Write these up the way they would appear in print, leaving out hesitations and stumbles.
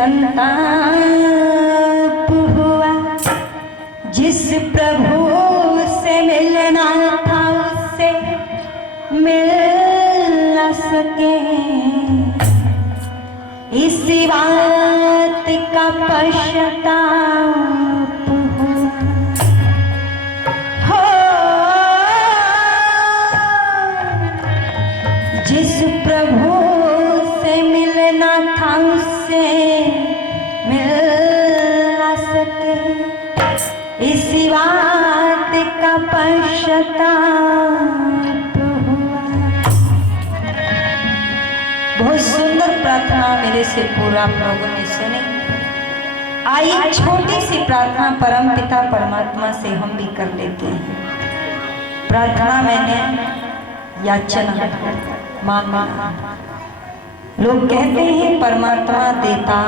संताप हुआ। जिस प्रभु से मिलना था उससे मिल न सके, इसी बात का पश्चाताप हुआ। हो जिस प्रभु से मिलना था उससे मिल न सके, इसी बात का पश्चाताप हुआ। बहुत सुंदर प्रार्थना मेरे से पूरा आप लोगों ने सुनी। आइए छोटी सी प्रार्थना परमपिता परमात्मा से हम भी कर लेते हैं। प्रार्थना मैंने याचना मांगा। लोग कहते हैं परमात्मा देता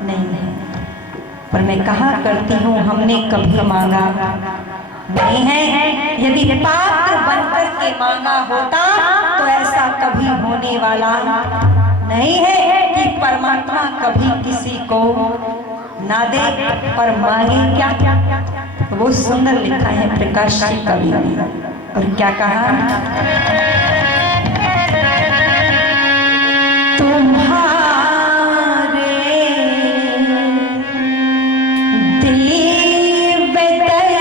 नहीं है, पर मैं कहा करती हूँ हमने कभी मांगा नहीं है। यदि पात्र बनकर के मांगा होता तो ऐसा कभी होने वाला नहीं है कि परमात्मा कभी किसी को ना दे, पर मांगे क्या। वो सुंदर लिखा है प्रकाश की कवि ने, और क्या कहा, तुम्हारे दिव्य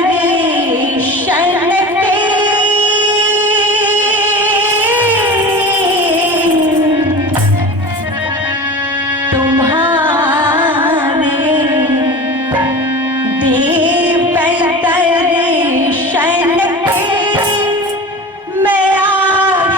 दर्शन पे तुम्हारे दिव्य दर्शन पे मैं आज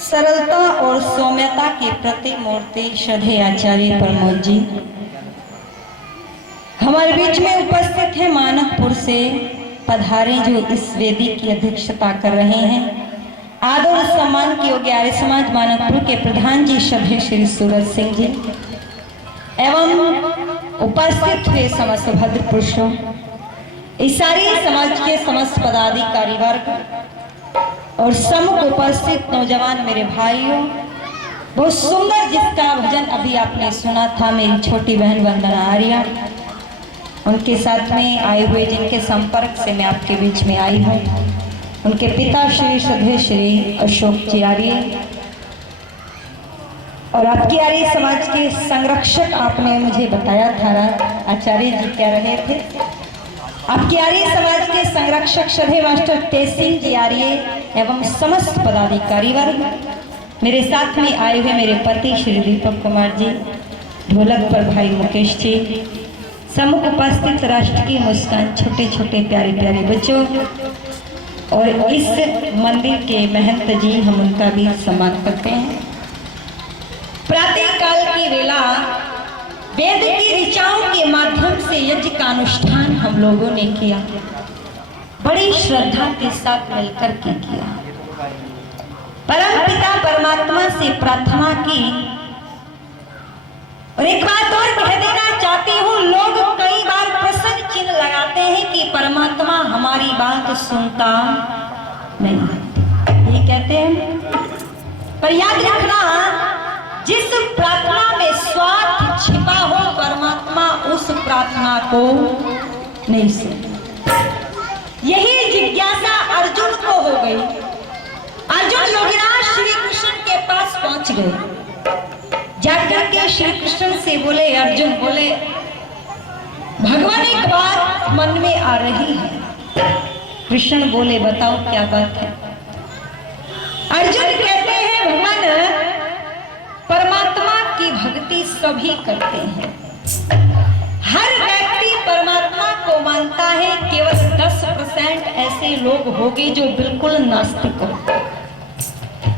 सरलता और सौम्यता की प्रतिमूर्ति श्रद्धेय आचार्य प्रमोद जी हमारे बीच में उपस्थित हैं। मानकपुर से पधारे जो इस वेदी की अध्यक्षता कर रहे हैं। आदर और सम्मान के योग्य आर्य समाज मानकपुर के प्रधान जी श्रद्धेय श्री सूरज सिंह जी एवं उपस्थित हुए समस्त भद्र पुरुषों, ईसारी समाज के समस्त पदाधिकारी वर्ग और सम्मुख उपस्थित नौजवान मेरे भाइयों, बहुत सुंदर जिसका भजन अभी आपने सुना था, मेरी छोटी बहन वंदना आर्या, उनके साथ में आए हुए जिनके संपर्क से मैं आपके बीच में आई हूँ, उनके पिता श्री श्रद्धेय श्री अशोक जी आर्य और आपकी आर्य समाज के संरक्षक आपने मुझे बताया था आचार्य जी कह रहे थे, आपकी आर्य समाज के संरक्षक श्रद्धेय मास्टर तेसिंह जी आर्य एवं समस्त पदाधिकारी वर्ग, मेरे साथ में आए हुए मेरे पति श्री दीपक कुमार जी, ढोलक पर भाई मुकेश जी, सम्मुख उपस्थित राष्ट्र की मुस्कान छोटे छोटे प्यारे प्यारे बच्चों और इस मंदिर के महंत जी, हम उनका भी सम्मान करते हैं। प्रातः काल की वेला वेद की ऋचाओं के माध्यम से यज्ञ का अनुष्ठान हम लोगों ने किया, बड़ी श्रद्धा के साथ मिलकर के किया। परम पिता परमात्मा से प्रार्थना की और एक बात और कह देना चाहती हूँ, लोग कई बार प्रश्न चिन्ह लगाते हैं कि परमात्मा हमारी बात सुनता नहीं, ये कहते हैं, पर याद रखना जिस प्रार्थना में स्वार्थ छिपा हो परमात्मा उस प्रार्थना को नहीं सुनता। यही जिज्ञासा अर्जुन को हो गई। अर्जुन योगीराज श्री कृष्ण के पास पहुंच गए, जाकर के श्री कृष्ण से बोले, अर्जुन बोले भगवान एक बात मन में आ रही है। कृष्ण बोले बताओ क्या बात है। अर्जुन कहते हैं भगवान परमात्मा की भक्ति सभी करते हैं, हर व्यक्ति परमात्मा को मानता है, केवल 10% ऐसे लोग होंगे जो बिल्कुल नास्तिक हो,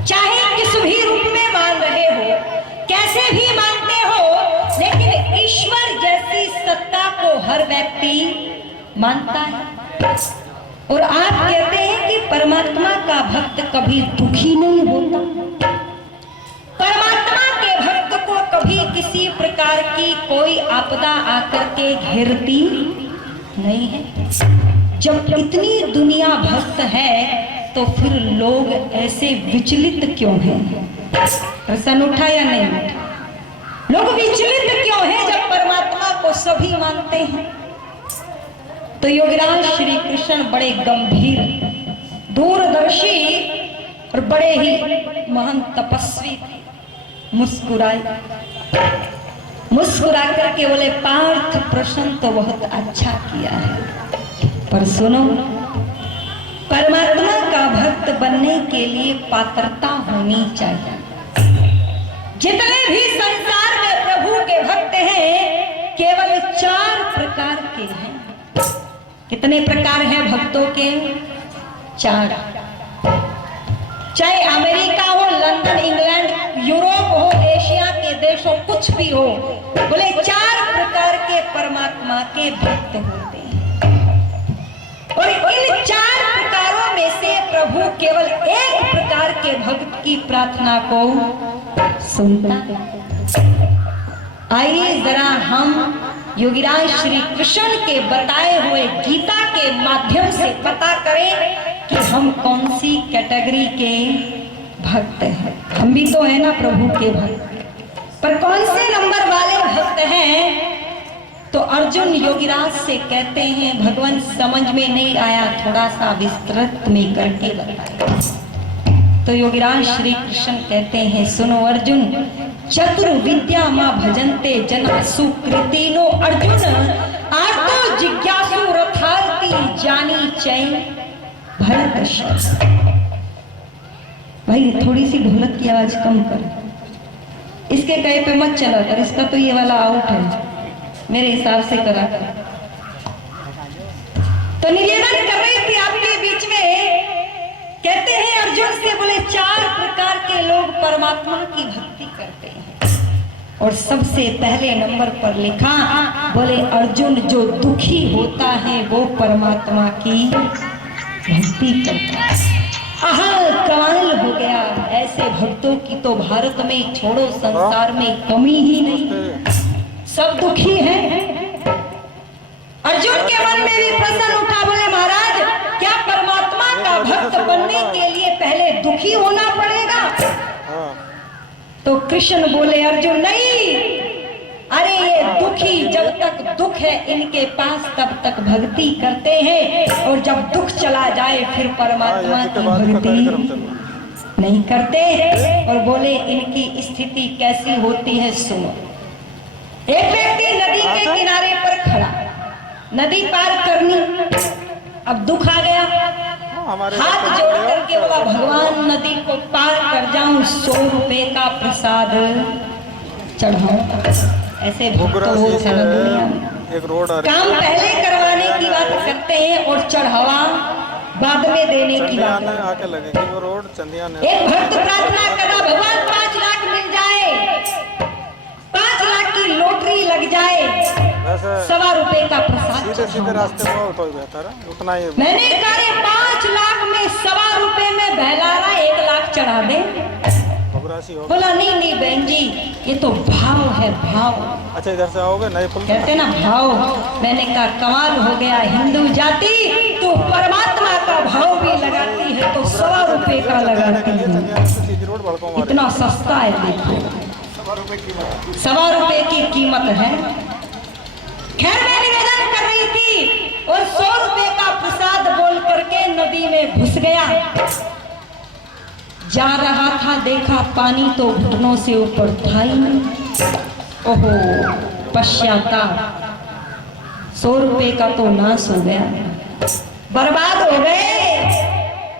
चाहे किस भी रूप में मान रहे हो, कैसे भी मानते हो, लेकिन ईश्वर जैसी सत्ता को हर व्यक्ति मानता है। और आप कहते हैं कि परमात्मा का भक्त कभी दुखी नहीं होता, परमात्मा के भक्त को कभी किसी प्रकार की कोई आपदा आकर के घेरती नहीं है। जब इतनी दुनिया भक्त है तो फिर लोग ऐसे विचलित क्यों हैं? प्रश्न उठा या नहीं उठा? लोग विचलित क्यों हैं जब परमात्मा को सभी मानते हैं? तो योगीराज श्री कृष्ण बड़े गंभीर, दूरदर्शी और बड़े ही महान तपस्वी थे। मुस्कुराए, मुस्कुरा करके बोले पार्थ प्रश्न तो बहुत अच्छा किया है, पर सुनो, परमात्मा का भक्त बनने के लिए पात्रता होनी चाहिए। जितने भी संसार में प्रभु के भक्त हैं केवल 4 प्रकार के हैं। कितने प्रकार हैं भक्तों के? 4। चाहे अमेरिका हो, लंदन, इंग्लैंड, यूरोप हो, एशिया के देश हो, कुछ भी हो, बोले 4 प्रकार के परमात्मा के भक्त होते हैं। और इन 4 प्रकारों में से प्रभु केवल एक प्रकार के भक्त की प्रार्थना को सुनता है। आइए जरा हम योगीराज श्री कृष्ण के बताए हुए गीता के माध्यम से पता करें कि हम कौन सी कैटेगरी के भक्त हैं। हम भी तो है ना प्रभु के भक्त, पर कौन से नंबर वाले भक्त हैं? तो अर्जुन योगीराज से कहते हैं भगवान समझ में नहीं आया, थोड़ा सा विस्तृत में करके बताए। तो योगीराज श्री कृष्ण कहते हैं सुनो अर्जुन, चतुर्विद्या मां भजन्ते जना सुकृतिनो अर्जुन, आर्तो जिज्ञासु रथार्थी जानी चैन भरत। भाई थोड़ी सी ढोलक की आवाज कम कर, इसके कहे पे मत चला कर, इसका तो ये वाला आउट है, मेरे हिसाब से करा कर। तो निवेदन कर रही थी आपके बीच में परमात्मा की भक्ति करते हैं। और सबसे पहले नंबर पर लिखा, बोले अर्जुन जो दुखी होता है वो परमात्मा की भक्ति करता है। कमाल हो गया। ऐसे भक्तों की तो भारत में छोड़ो संसार में कमी ही नहीं, सब दुखी हैं। अर्जुन के मन में भी प्रश्न उठा, बोले महाराज क्या परमात्मा का भक्त बनने के लिए पहले दुखी होना पड़ेगा? तो कृष्ण बोले अर्जुन नहीं, अरे ये दुखी जब तक दुख है इनके पास तब तक भक्ति करते हैं, और जब दुख चला जाए फिर परमात्मा की भक्ति नहीं करते। और बोले इनकी स्थिति कैसी होती है सुनो। एक व्यक्ति नदी के किनारे पर खड़ा, नदी पार करनी, अब दुख आ गया, हाथ जोड़ करके बोला भगवान नदी को पार कर जाऊं, 100 रुपए का प्रसाद चढ़ाऊं। ऐसे भक्त होते हैं दुनिया में। एक रोड काम पहले करवाने की बात करते हैं और चढ़ावा बाद में देने की बात आके लगेगी वो रोड चंदिया ने। एक भक्त प्रार्थना करा, भगवान 5 लाख मिल जाए, 5 लाख की लॉटरी लग जाए, 1.25 रुपए का प्रसाद सीधे रास्ते में उतना ही। मैंने कहा 5 लाख में 1.25 रुपए में बहलारा 1 लाख चढ़ा दे। बोला नहीं नहीं बहन जी ये तो भाव है, भाव। अच्छा इधर से आओगे नए पुल कहते ना भाव। मैंने कहा कमाल हो गया, हिंदू जाति तो परमात्मा का भाव भी लगाती है तो 1.25 रुपए का लगाती है। इतना सस्ता है, देखो 1.25 रुपए की कीमत है। खैर मैं निवेदन कर रही थी और 100 रुपए का प्रसाद बोल करके नदी में घुस गया। जा रहा था, देखा पानी तो घुटनों से ऊपर था ही नहीं। ओहो पश्चाताप, 100 रुपए का तो नाश हो गया, बर्बाद हो गए।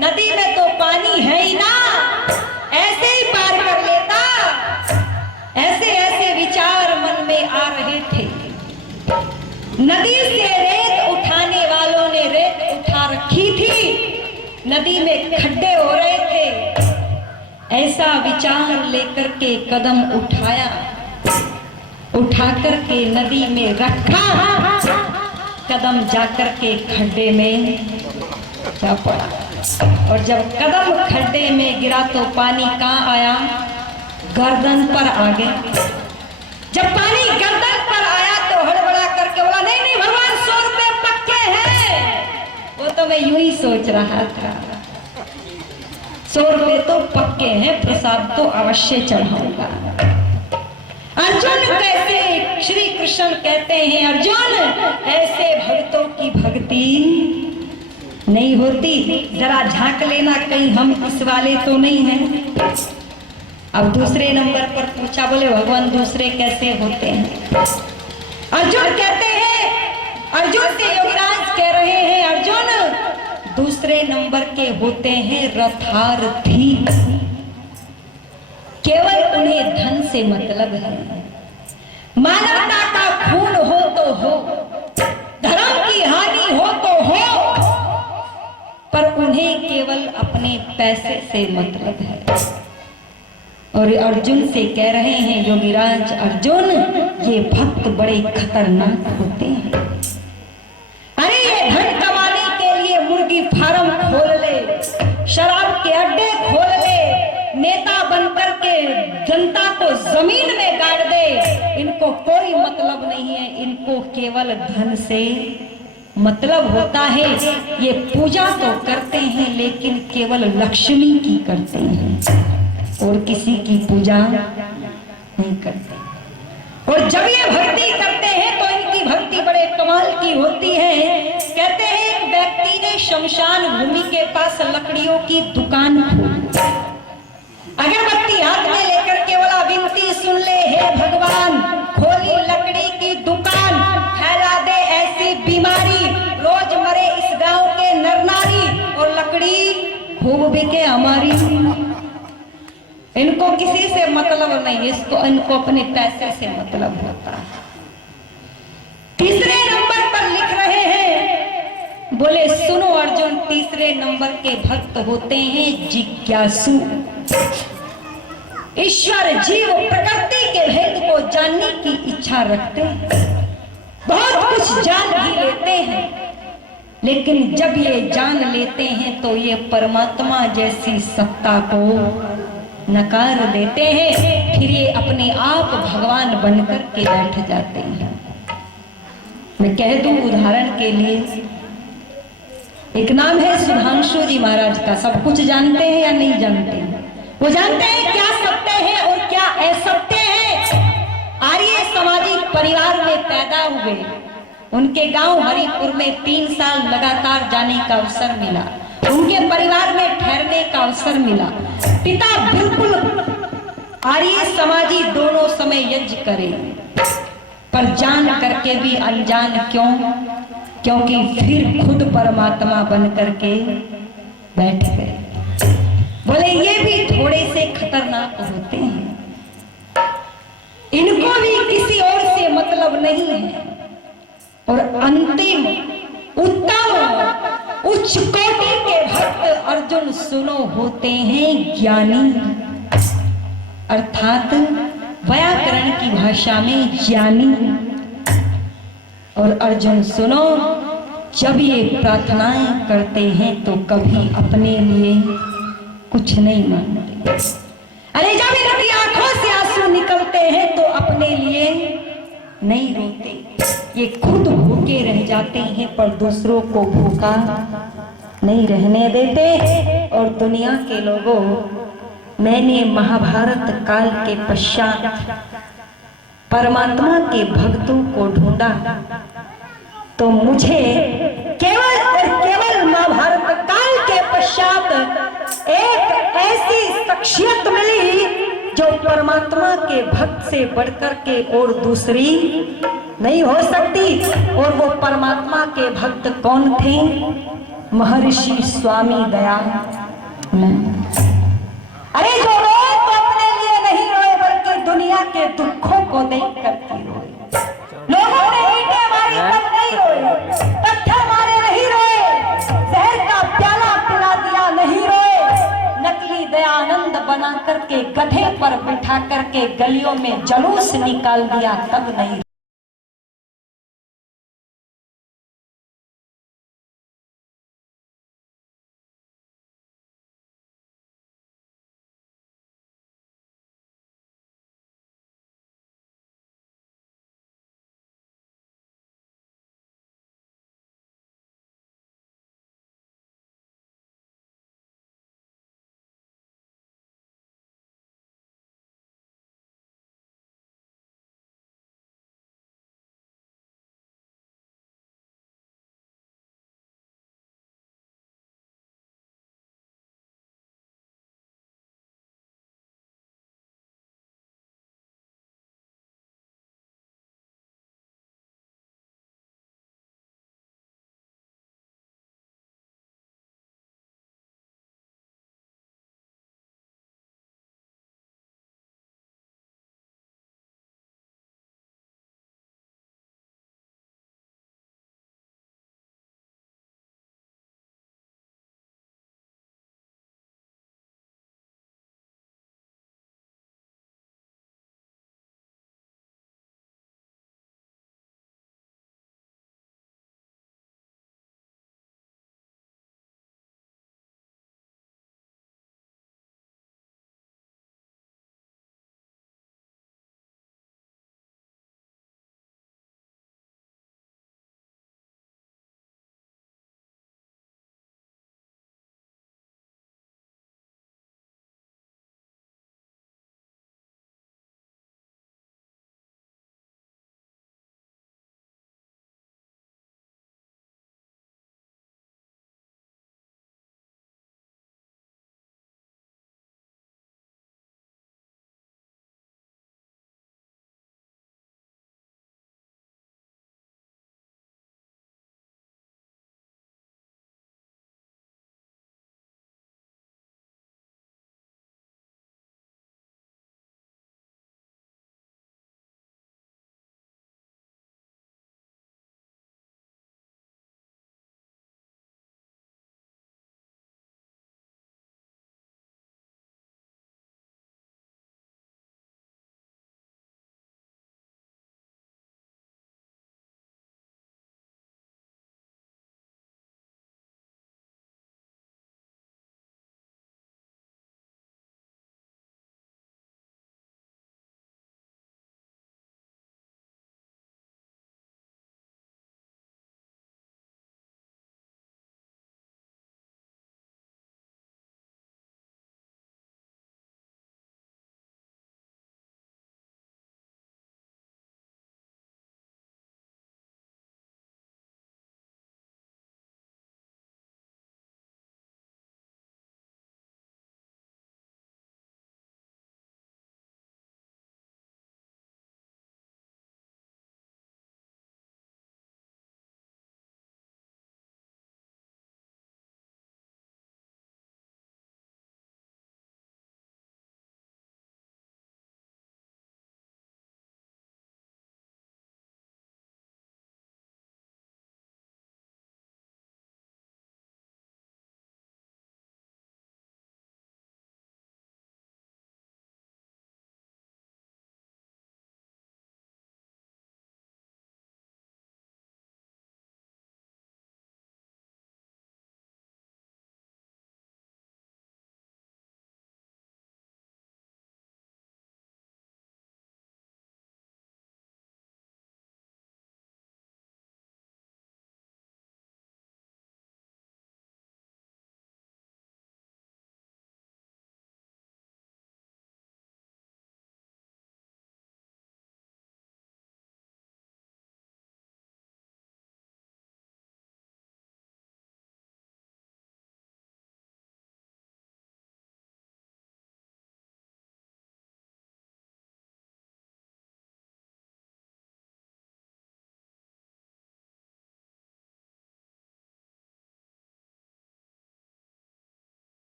नदी में तो पानी है ही ना, ऐसे ही पार कर लेता। ऐसे ऐसे विचार मन में आ रहे थे। नदी से रेत उठाने वालों ने रेत उठा रखी थी, नदी में खड्डे हो रहे थे। ऐसा विचार लेकर के कदम उठाया, उठा करके नदी में रखा, कदम जाकर के खड्डे में जा पड़ा। और जब कदम खड्डे में गिरा तो पानी कहाँ आया? गर्दन पर आ गया। जब पानी गर्दन पर आया तो हड़बड़ा करके बोला नहीं नहीं भगवान 100 रुपए पक्के हैं। वो तो मैं यूं ही सोच रहा था, 100 रुपए तो पक्के हैं, प्रसाद तो अवश्य चढ़ाऊंगा। अर्जुन कैसे, श्री कृष्ण कहते हैं अर्जुन ऐसे भक्तों की भक्ति नहीं होती। जरा झांक लेना कहीं हम इस वाले तो नहीं हैं। अब दूसरे नंबर पर पूछा, बोले भगवान दूसरे कैसे होते हैं? अर्जुन कहते हैं, अर्जुन से योगराज कह रहे हैं अर्जुन दूसरे नंबर के होते हैं रथार्थी। केवल उन्हें धन से मतलब है, मानवता का खून हो तो हो, धर्म की हानि हो तो हो, पर उन्हें केवल अपने पैसे से मतलब है। और अर्जुन से कह रहे हैं योगीराज अर्जुन ये भक्त बड़े खतरनाक होते हैं। अरे ये धन कमाने के लिए मुर्गी फार्म खोल ले, शराब के अड्डे खोल ले, नेता बनकर के जनता को जमीन में गाड़ दे, इनको कोई मतलब नहीं है, इनको केवल धन से मतलब होता है। ये पूजा तो करते हैं लेकिन केवल लक्ष्मी की करते हैं और किसी की पूजा नहीं करते। और जब ये भक्ति करते हैं तो इनकी भक्ति बड़े कमाल की होती है। कहते हैं एक व्यक्ति ने शमशान भूमि के पास लकड़ियों की दुकान खोली, अगरबत्ती हाथ में लेकर के बोला विनती सुन ले हे भगवान, खोली लकड़ी की दुकान, फैला दे ऐसी बीमारी, रोज मरे इस गांव के नर नारी और लकड़ी खूब बिके हमारी। इनको किसी से मतलब नहीं, इसको इनको अपने पैसे से मतलब होता है। तीसरे नंबर पर लिख रहे हैं, बोले सुनो अर्जुन तीसरे नंबर के भक्त होते हैं जिज्ञासु। ईश्वर जीव प्रकृति के भेद को जानने की इच्छा रखते हैं, बहुत कुछ जान भी लेते हैं, लेकिन जब ये जान लेते हैं तो ये परमात्मा जैसी सत्ता को नकार देते हैं, फिर ये अपने आप भगवान बनकर के बैठ जाते हैं। मैं कह दूं उदाहरण के लिए, एक नाम है सुधांशु जी महाराज का। सब कुछ जानते हैं या नहीं जानते हैं? वो जानते हैं क्या सत्य है और क्या असत्य है। आर्य सामाजिक परिवार में पैदा हुए, उनके गांव हरिपुर में 3 साल लगातार जाने का अवसर मिला, उनके परिवार में ठहरने का अवसर मिला। पिता बिल्कुल आर्य समाजी दोनों समय यज्ञ करे, पर जान करके भी अनजान क्यों? क्योंकि फिर खुद परमात्मा बन करके बैठ गए। बोले ये भी थोड़े से खतरनाक होते हैं, इनको भी किसी और से मतलब नहीं है। और अंतिम उत्तम उच्च कोटि के भक्त अर्जुन सुनो होते हैं ज्ञानी, अर्थात व्याकरण की भाषा में ज्ञानी। और अर्जुन सुनो, जब ये प्रार्थनाएं करते हैं तो कभी अपने लिए कुछ नहीं मांगते। अरे जब इनकी आंखों से आंसू निकलते हैं तो अपने लिए नहीं रोते। ये खुद भूखे रह जाते हैं पर दूसरों को भूखा नहीं रहने देते। और दुनिया के लोगों, मैंने महाभारत काल के पश्चात परमात्मा के भक्तों को ढूंढा तो मुझे केवल और केवल महाभारत काल के पश्चात एक ऐसी शख्सियत मिली जो परमात्मा के भक्त से बढ़कर के और दूसरी नहीं हो सकती। और वो परमात्मा के भक्त कौन थे? महर्षि स्वामी दयानंद। अरे जो रोए तो अपने लिए नहीं रोए बल्कि दुनिया के दुखों को देख करके रोए। लोगों ने ईंटें मारी तब नहीं रोए, पत्थर मारे नहीं रोए, जहर का प्याला पिला दिया नहीं रोए, नकली दयानंद बना करके गधे पर बिठा करके गलियों में जलूस निकाल दिया तब नहीं।